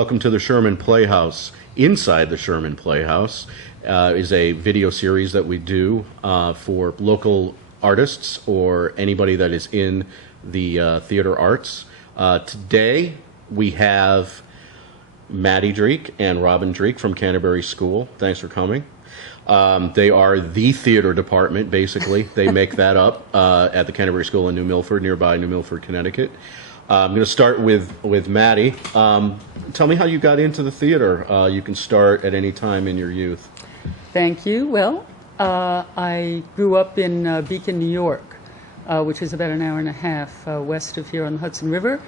welcome to the Sherman Playhouse. Inside the Sherman Playhouse is a video series that we do for local artists or anybody that is in the theater arts. Today we have Maddie Dreeke and Robin Dreeke from Canterbury School. Thanks for coming. They are the theater department, basically. They make that up at the Canterbury School in New Milford, nearby New Milford, Connecticut. I'm going to start with Maddie. Tell me how you got into the theater. You can start at any time in your youth. Thank you. Well, I grew up in Beacon, New York, which is about an hour and a half west of here on the Hudson River.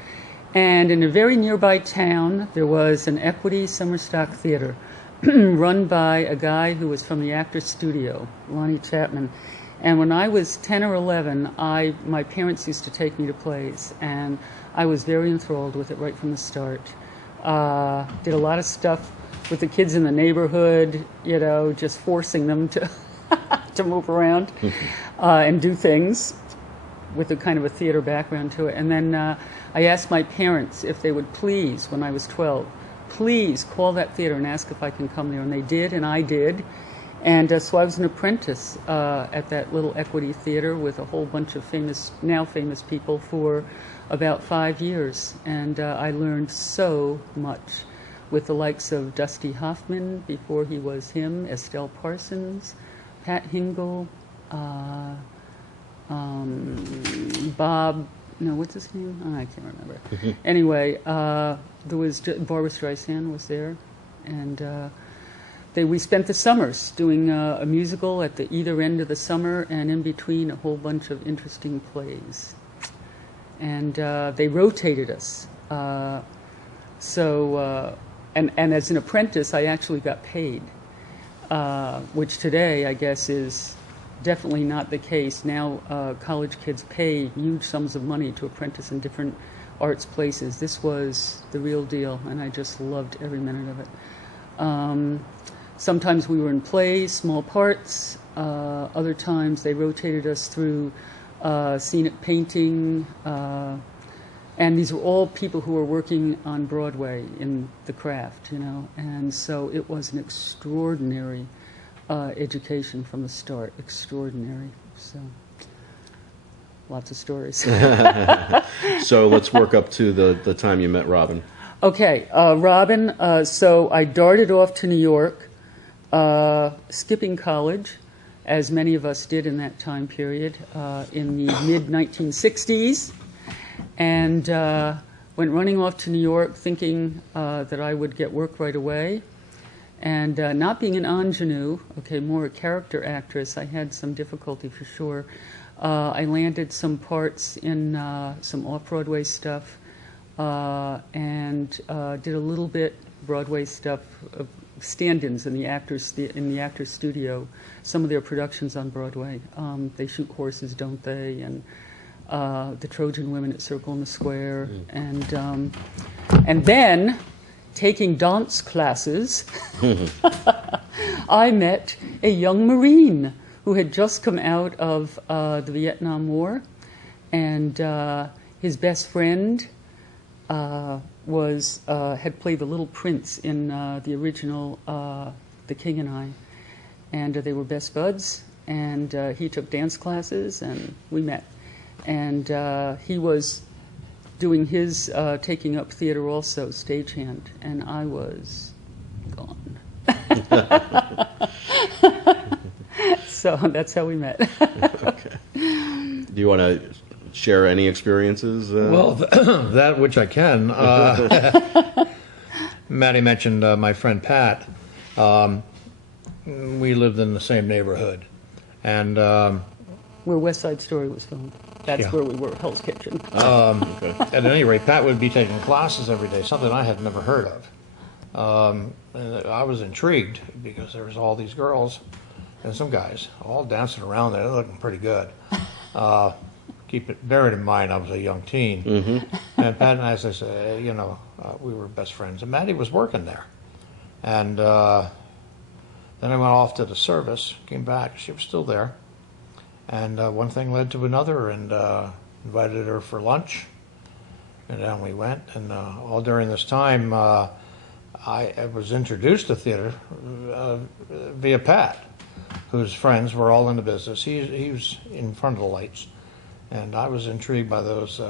And in a very nearby town, there was an Equity summer stock theater run by a guy who was from the Actors Studio, Lonnie Chapman. And when I was 10 or 11, my parents used to take me to plays, and I was very enthralled with it right from the start. Did a lot of stuff with the kids in the neighborhood, you know, just forcing them to to move around and do things with a kind of a theater background to it. And then I asked my parents if they would please, when I was 12, please call that theater and ask if I can come there. And they did, and I did. And so I was an apprentice at that little Equity theater with a whole bunch of now famous people for about 5 years. And I learned so much with the likes of Dusty Hoffman before he was him, Estelle Parsons, Pat Hingle, Bob, no, what's his name? Oh, I can't remember. Anyway, there was Barbara Streisand was there, and we spent the summers doing a musical at either end of the summer, and in between a whole bunch of interesting plays. And they rotated us. And as an apprentice, I actually got paid, which today, I guess, is definitely not the case. Now college kids pay huge sums of money to apprentice in different arts places. This was the real deal, and I just loved every minute of it. Sometimes we were in plays, small parts. Other times they rotated us through scenic painting. And these were all people who were working on Broadway in the craft, you know. And so it was an extraordinary education from the start. Extraordinary. So lots of stories. So let's work up to the time you met Robin. Okay, Robin. So I darted off to New York, skipping college, as many of us did in that time period, in the mid-1960s. And went running off to New York thinking that I would get work right away. And not being an ingenue, okay, more a character actress, I had some difficulty for sure. I landed some parts in some off-Broadway stuff and did a little bit Broadway stuff, stand-ins in the Actors Studio, some of their productions on Broadway. They shoot horses, don't they? And the Trojan Women at Circle in the Square, and then taking dance classes, I met a young Marine who had just come out of the Vietnam War, and his best friend had played the Little Prince in the original The King and I, and they were best buds, and he took dance classes, and we met. And he was doing his taking up theater also, stagehand, and I was gone. So that's how we met. Okay. Do you want to share any experiences? Well, that which I can. Maddie mentioned my friend Pat. We lived in the same neighborhood, and where West Side Story was filmed. That's where we were, Hell's Kitchen. Okay. At any rate, Pat would be taking classes every day, something I had never heard of. And I was intrigued because there was all these girls and some guys all dancing around there, looking pretty good. Bearing in mind I was a young teen. Mm-hmm. And Pat and I, as I say, we were best friends. And Maddie was working there. And then I went off to the service, came back, she was still there. And one thing led to another, and invited her for lunch. And down we went. And all during this time, I was introduced to theater via Pat, whose friends were all in the business. He was in front of the lights, and I was intrigued by those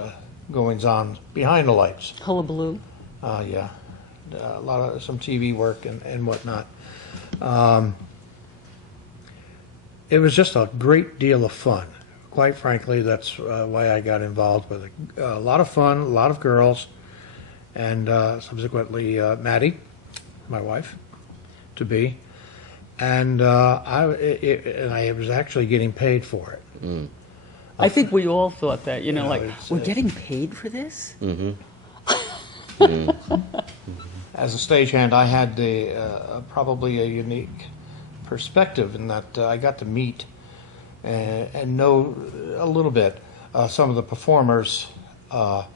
goings-on behind the lights. Hullabaloo. Yeah, a lot of some TV work and whatnot. It was just a great deal of fun. Quite frankly, that's why I got involved with it. A lot of fun, a lot of girls, and subsequently Maddie, my wife, to be, and I was actually getting paid for it. Mm. I think we all thought that, You know, like, it's, we're getting paid for this? As a stagehand, I had probably a unique perspective in that I got to meet and know a little bit some of the performers. The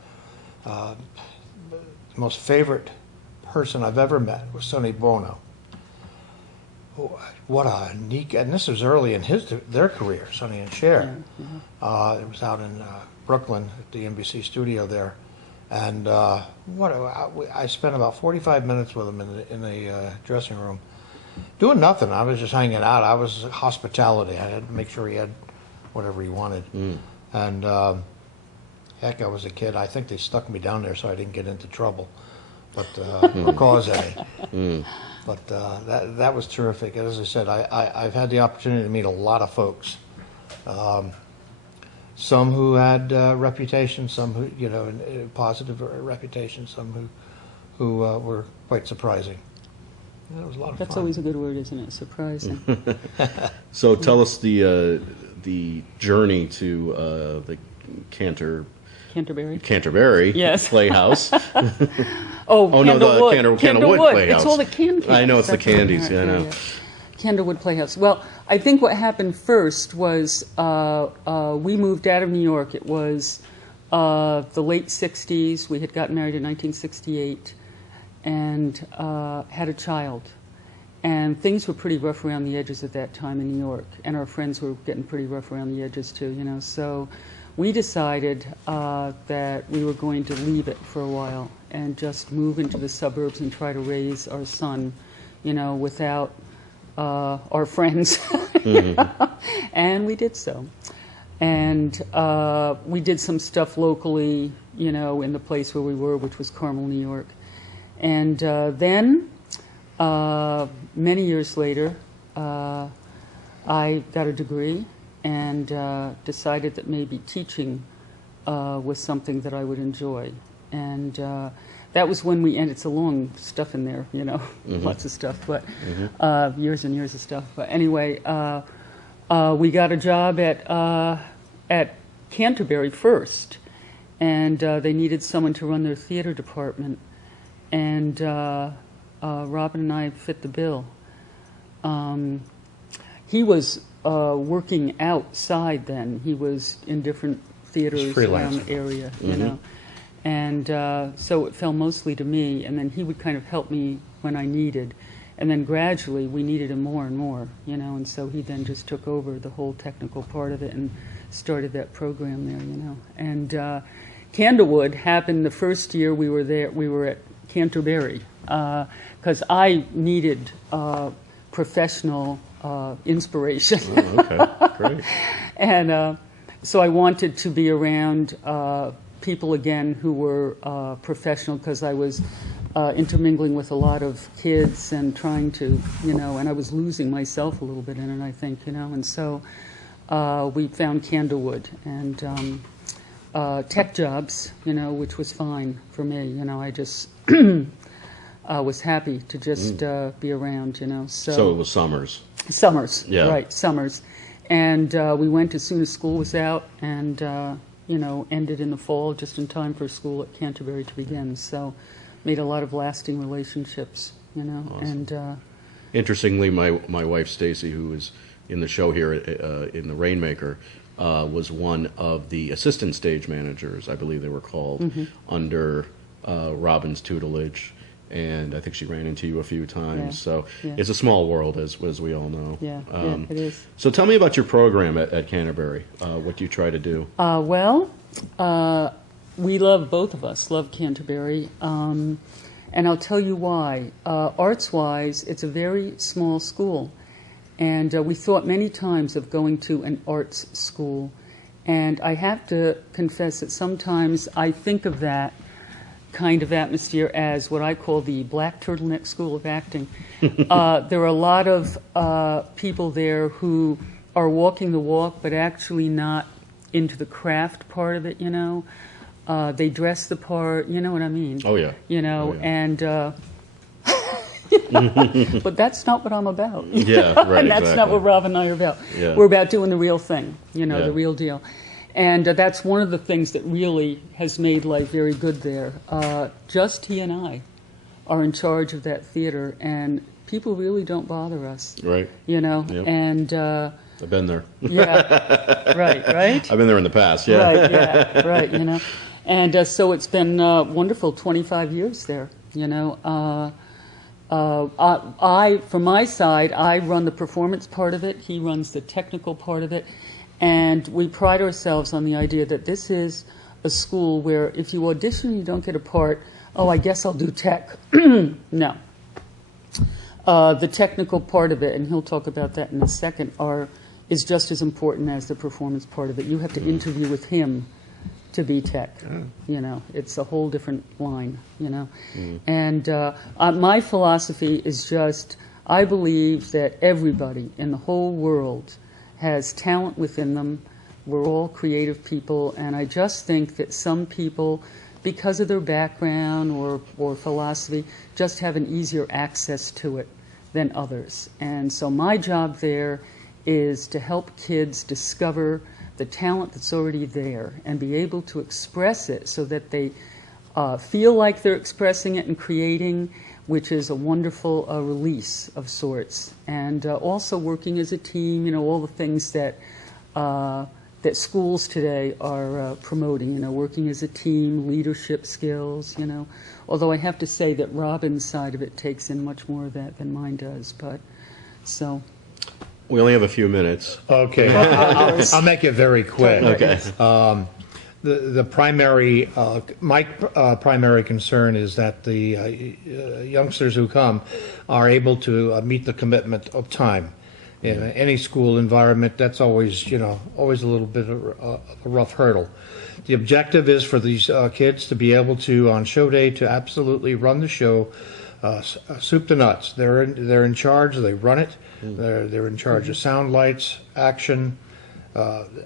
most favorite person I've ever met was Sonny Bono. What a unique, and this was early in their career, Sonny and Cher. Yeah. It was out in Brooklyn at the NBC studio there. And I spent about 45 minutes with him in the dressing room, doing nothing. I was just hanging out. I was hospitality. I had to make sure he had whatever he wanted. And heck, I was a kid. I think they stuck me down there so I didn't get into trouble, but or cause any. But that was terrific. As I said, I've had the opportunity to meet a lot of folks. Some who had reputation, some who, positive reputation, some who were quite surprising. And it was a lot of That's fun. always a good word, isn't it? Surprising. So tell us the journey to the Canterbury. Canterbury Yes. Playhouse. Oh, no, the Candlewood. Candlewood Playhouse. It's all the candies. I know, it's the That's right. candies, yeah, I know. Candlewood Playhouse. Well, I think what happened first was we moved out of New York. It was the late 60s. We had gotten married in 1968 and had a child. And things were pretty rough around the edges at that time in New York. And our friends were getting pretty rough around the edges, too, So we decided that we were going to leave it for a while and just move into the suburbs and try to raise our son, without our friends. And we did so. And we did some stuff locally, in the place where we were, which was Carmel, New York. And then, many years later, I got a degree and decided that maybe teaching was something that I would enjoy. And that was when we, and it's a long stuff in there, lots of stuff, but years and years of stuff. But anyway, we got a job at Canterbury first, and they needed someone to run their theater department. And Robin and I fit the bill. He was working outside then. He was in different theaters around the area, And so it fell mostly to me, and then he would kind of help me when I needed. And then gradually we needed him more and more, and so he then just took over the whole technical part of it and started that program there, And Candlewood happened the first year we were there. We were at Canterbury because I needed professional inspiration. Oh, okay, great. And so I wanted to be around people again who were professional because I was intermingling with a lot of kids and trying to, and I was losing myself a little bit in it, I think, and so we found Candlewood and tech jobs, which was fine for me, I just was happy to just be around, So it was summers. Summers, Yeah. right, summers. And we went as soon as school was out and, ended in the fall just in time for school at Canterbury to begin. So made a lot of lasting relationships, Awesome. And Interestingly, my wife Stacy, who is in the show here in the Rainmaker, was one of the assistant stage managers, I believe they were called, under Robin's tutelage. And I think she ran into you a few times. Yeah, So yeah. it's a small world, as we all know. yeah, it is. So tell me about your program at Canterbury. What do you try to do? We love, both of us love Canterbury. And I'll tell you why. Arts-wise, it's a very small school. And we thought many times of going to an arts school. And I have to confess that sometimes I think of that kind of atmosphere as what I call the Black Turtleneck School of Acting. There are a lot of people there who are walking the walk, but actually not into the craft part of it, you know. They dress the part, you know what I mean? Oh, yeah. You know, Oh, yeah. and... but that's not what I'm about. Yeah, right, And that's not exactly. what Rob and I are about. Yeah. We're about doing the real thing, you know, Yeah. the real deal. And that's one of the things that really has made life very good there. Just he and I are in charge of that theater, and people really don't bother us, Right. you know. Yep. And I've been there. yeah, right? I've been there in the past, yeah. Right, yeah, right, you know. And so it's been wonderful, 25 years there, you know. From my side, I run the performance part of it. He runs the technical part of it. And we pride ourselves on the idea that this is a school where if you audition and you don't get a part, oh, I guess I'll do tech. No. The technical part of it, and he'll talk about that in a second, is just as important as the performance part of it. You have to interview with him to be tech. You know, it's a whole different line, you know. And my philosophy is just, I believe that everybody in the whole world has talent within them. We're all creative people, and I just think that some people, because of their background or philosophy, just have an easier access to it than others. And so my job there is to help kids discover the talent that's already there and be able to express it so that they feel like they're expressing it and creating, which is a wonderful release of sorts. And also working as a team, you know, all the things that that schools today are promoting, you know, working as a team, leadership skills, you know. Although I have to say that Robin's side of it takes in much more of that than mine does. But so... We only have a few minutes. Okay, I'll make it very quick. Okay. The primary, my primary concern is that the youngsters who come are able to meet the commitment of time. In any school environment, that's always, you know, always a little bit of a rough hurdle. The objective is for these kids to be able to, on show day, to absolutely run the show, soup to nuts. They're in charge. They run it. They're in charge of sound, lights, action,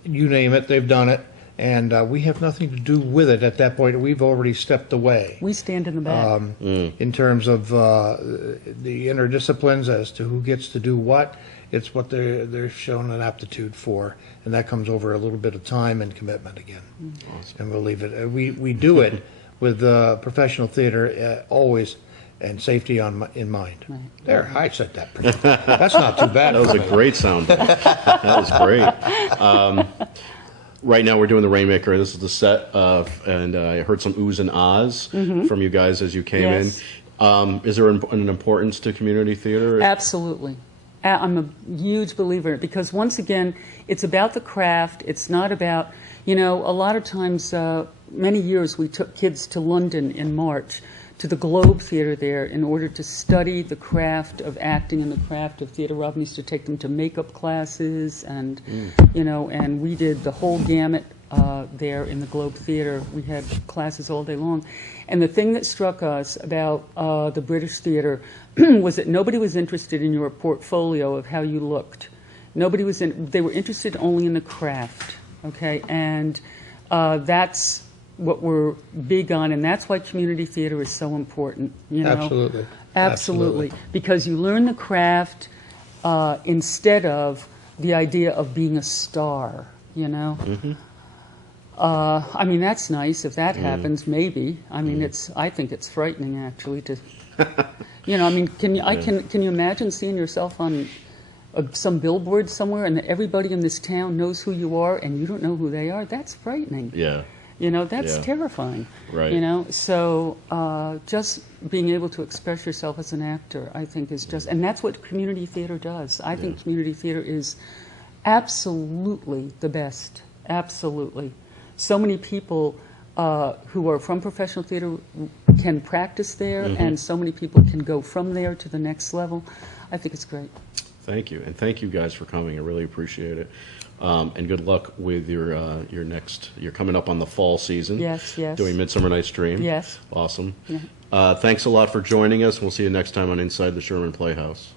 you name it. They've done it. And we have nothing to do with it at that point. We've already stepped away. We stand in the back. In terms of the interdisciplines as to who gets to do what, it's what they're shown an aptitude for, and that comes over a little bit of time and commitment again. Awesome. And we'll leave it. We do it with professional theater always, and safety in mind. Right. There, I said that pretty good. That's not too bad. That was a great sound bite. That was great. Right now we're doing the Rainmaker. This is the set of, and I heard some oohs and ahs from you guys as you came Yes. in. Is there an importance to community theater? Absolutely. I'm a huge believer in it because, once again, it's about the craft. It's not about, you know, a lot of times, many years we took kids to London in March to the Globe Theatre there in order to study the craft of acting and the craft of theatre. Robin used to take them to makeup classes and, you know, and we did the whole gamut there in the Globe Theatre. We had classes all day long. And the thing that struck us about the British theatre was that nobody was interested in your portfolio of how you looked. Nobody was they were interested only in the craft, okay? And that's what we're big on, and that's why community theater is so important, you know? Absolutely. Absolutely. Because you learn the craft instead of the idea of being a star, you know? I mean, that's nice if that happens, maybe. I mean, I think it's frightening, actually, to, you know, I mean, can you imagine seeing yourself on some billboard somewhere and that everybody in this town knows who you are and you don't know who they are? That's frightening. Yeah. You know, that's Yeah. terrifying. Right. You know, so just being able to express yourself as an actor, I think, is just, and that's what community theater does. I think community theater is absolutely the best. Absolutely. So many people who are from professional theater can practice there, and so many people can go from there to the next level. I think it's great. Thank you, and thank you guys for coming. I really appreciate it. And good luck with your next. You're coming up on the fall season. Yes, yes. Doing Midsummer Night's Dream. Yes. Awesome. Yeah. Thanks a lot for joining us. We'll see you next time on Inside the Sherman Playhouse.